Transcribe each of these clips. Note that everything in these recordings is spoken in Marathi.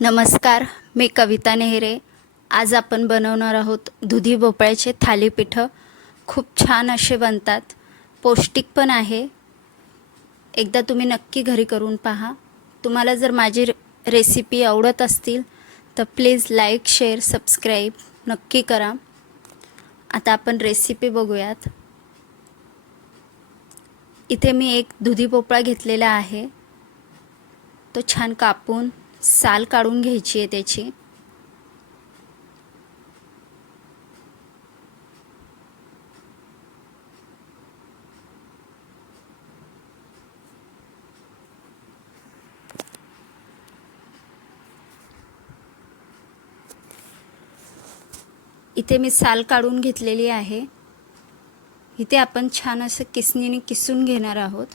नमस्कार मी कविता नेहरे. आज आपण बनवणार आहोत दुधी भोपळ्याचे थालीपीठं. खूप छान असे बनतात. पौष्टिक पण आहे. एकदा तुम्ही नक्की घरी करून पहा. तुम्हाला जर माझी रे- रेसिपी आवडत असतील तर प्लीज लाईक शेअर सबस्क्राईब नक्की करा. आता आपण रेसिपी बघूयात. इथे मी एक दुधी भोपळा घेतलेला आहे. तो छान कापून साल काढून घ्यायची आहे त्याची. इथे मी साल काढून घेतलेली आहे. इथे आपण छान असं किसणीने किसून घेणार आहोत.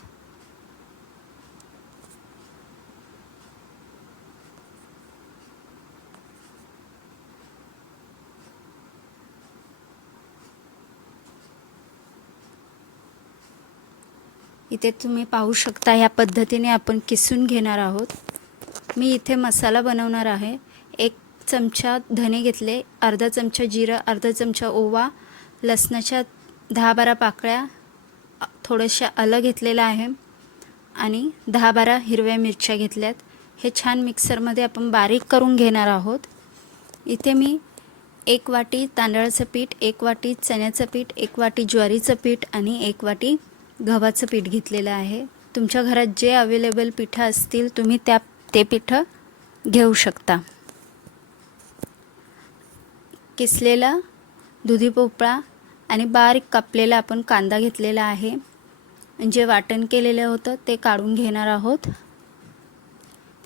इथे तुम्ही पाहू शकता ह्या पद्धतीने आपण किसून घेणार आहोत. मी इथे मसाला बनवणार आहे. एक चमचा धने घेतले अर्धा चमचा जिरं अर्धा चमचा ओवा लसणाच्या दहा बारा पाकळ्या थोडंशा थोड्याशा आलं घेतलेलं आहे आणि दहा बारा हिरव्या मिरच्या घेतल्यात. हे छान मिक्सरमध्ये आपण बारीक करून घेणार आहोत. इथे मी एक वाटी तांदळाचं पीठ एक वाटी चण्याचं पीठ एक वाटी ज्वारीचं पीठ आणि एक वाटी गव्हाचं पीठ घेतलेलं आहे. तुमच्या घरात जे अवेलेबल पिठं असतील तुम्ही त्या ते पिठं घेऊ शकता. किसलेला दुधी भोपळा आणि बारीक कापलेला आपण कांदा घेतलेला आहे. जे वाटण केलेलं होतं ते काढून घेणार आहोत.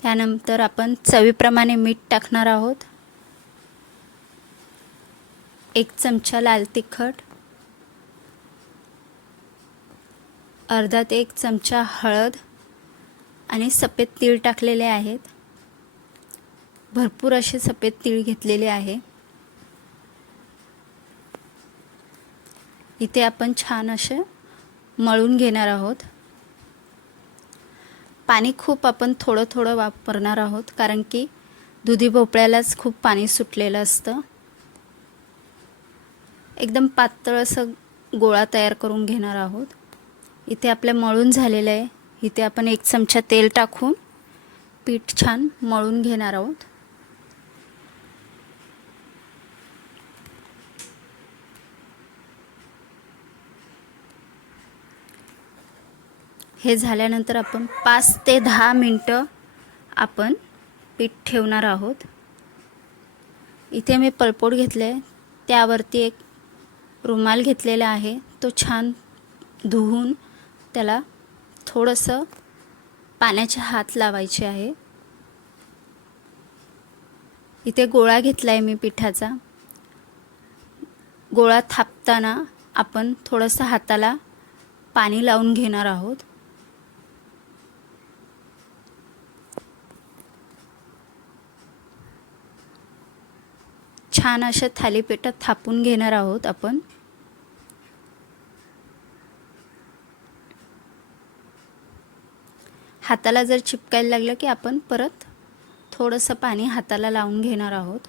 त्यानंतर आपण चवीप्रमाणे मीठ टाकणार आहोत. एक चमचा लाल तिखट अर्धा ते एक चमचा हळद आणि सफेद तीळ टाकलेले आहेत. भरपूर असे सफेद तीळ घेतलेले आहे. इथे आपण छान असे मळून घेणार आहोत. पाणी खूप आपण थोडं थोडं वापरणार आहोत कारण की दुधी भोपळ्यालाच खूप पाणी सुटलेलं असतं. एकदम पातळ असं गोळा तयार करून घेणार आहोत. इथे आपलं मळून झालेलं आहे. इथे आपण एक चमचा तेल टाकून पीठ छान मळून घेणार आहोत. हे झाल्यानंतर आपण पाच ते दहा मिनटं आपण पीठ ठेवणार आहोत. इथे मी पळपोट घेतलं आहे त्यावरती एक रुमाल घेतलेला आहे. तो छान धुवून त्याला थोडंसं पाण्याचे हात लावायचे आहे. इथे गोळा घेतला आहे मी पिठाचा. गोळा थापताना आपण थोडंसं हाताला पाणी लावून घेणार आहोत. छान अशा थालीपीठात थापून घेणार आहोत आपण. हाताला जर चिपकायला लागलं की आपण परत थोडंसं पाणी हाताला लावून घेणार आहोत.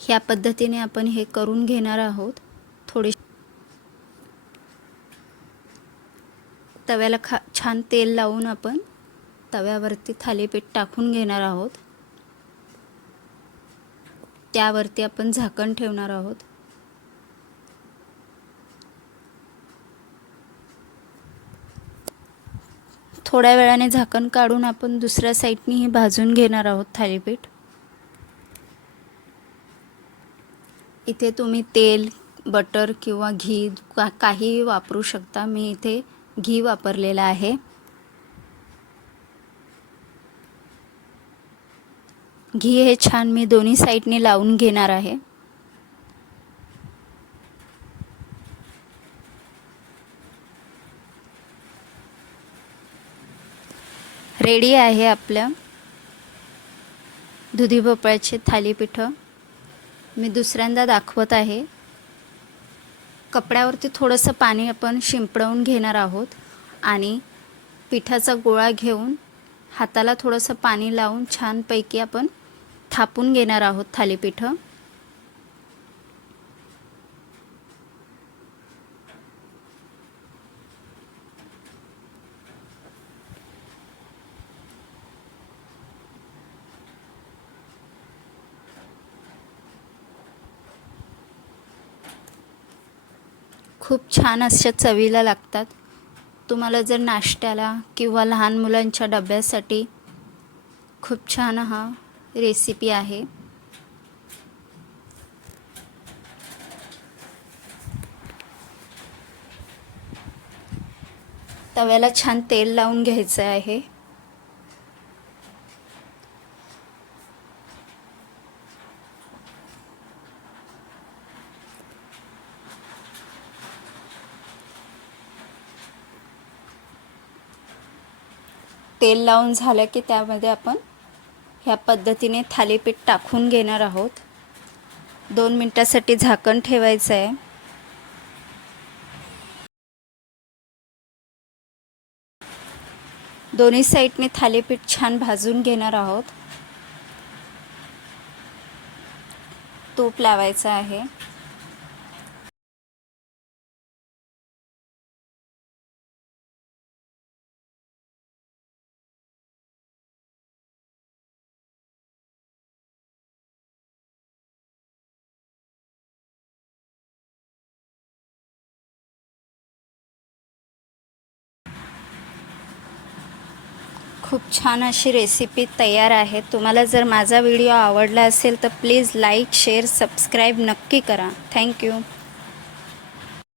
ह्या पद्धतीने आपण हे करून घेणार आहोत. थोडी तव्याला खा छान तेल लावून आपण तव्यावरती थालीपीठ टाकून घेणार आहोत. त्यावरती आपण झाकण ठेवणार आहोत. थोड्या वेळाने झाकण काढून आपण दुसऱ्या साईडनीही भाजून घेणार आहोत थालीपीठ. इथे तुम्ही तेल बटर किंवा घी का काहीही वापरू शकता. मी इथे घी वापरलेलं आहे. घी हे छान मी दोन्ही साईडने लावून घेणार आहे. रेडी आहे आपलं दुधी भोपळ्याचे थालीपीठं. मी दुसऱ्यांदा दाखवत आहे. कपड्यावरती थोडंसं पाणी आपण शिंपडवून घेणार आहोत आणि पिठाचा गोळा घेऊन हाताला थोडंसं पाणी लावून छानपैकी आपण थापून घेणार आहोत थालीपीठं. खूप छान अशा चवीला लागतात. तुम्हाला जर नाश्त्याला किंवा लहान मुलांच्या डब्यासाठी खूप छान हा रेसिपी आहे. तव्याला छान तेल लावून घ्यायचं आहे. तेल लावून झालं की त्यामध्ये आपण ह्या पद्धतीने थालीपीठ टाकून घेणार आहोत. दोन मिनटासाठी झाकण ठेवायचं आहे. दोन्ही साईडने थालीपीठ छान भाजून घेणार आहोत. तूप लावायचं आहे. खूप छान अशी रेसिपी तयार आहे. तुम्हाला जर माझा व्हिडिओ आवडला असेल तर प्लीज लाईक शेअर सबस्क्राईब नक्की करा. थँक्यू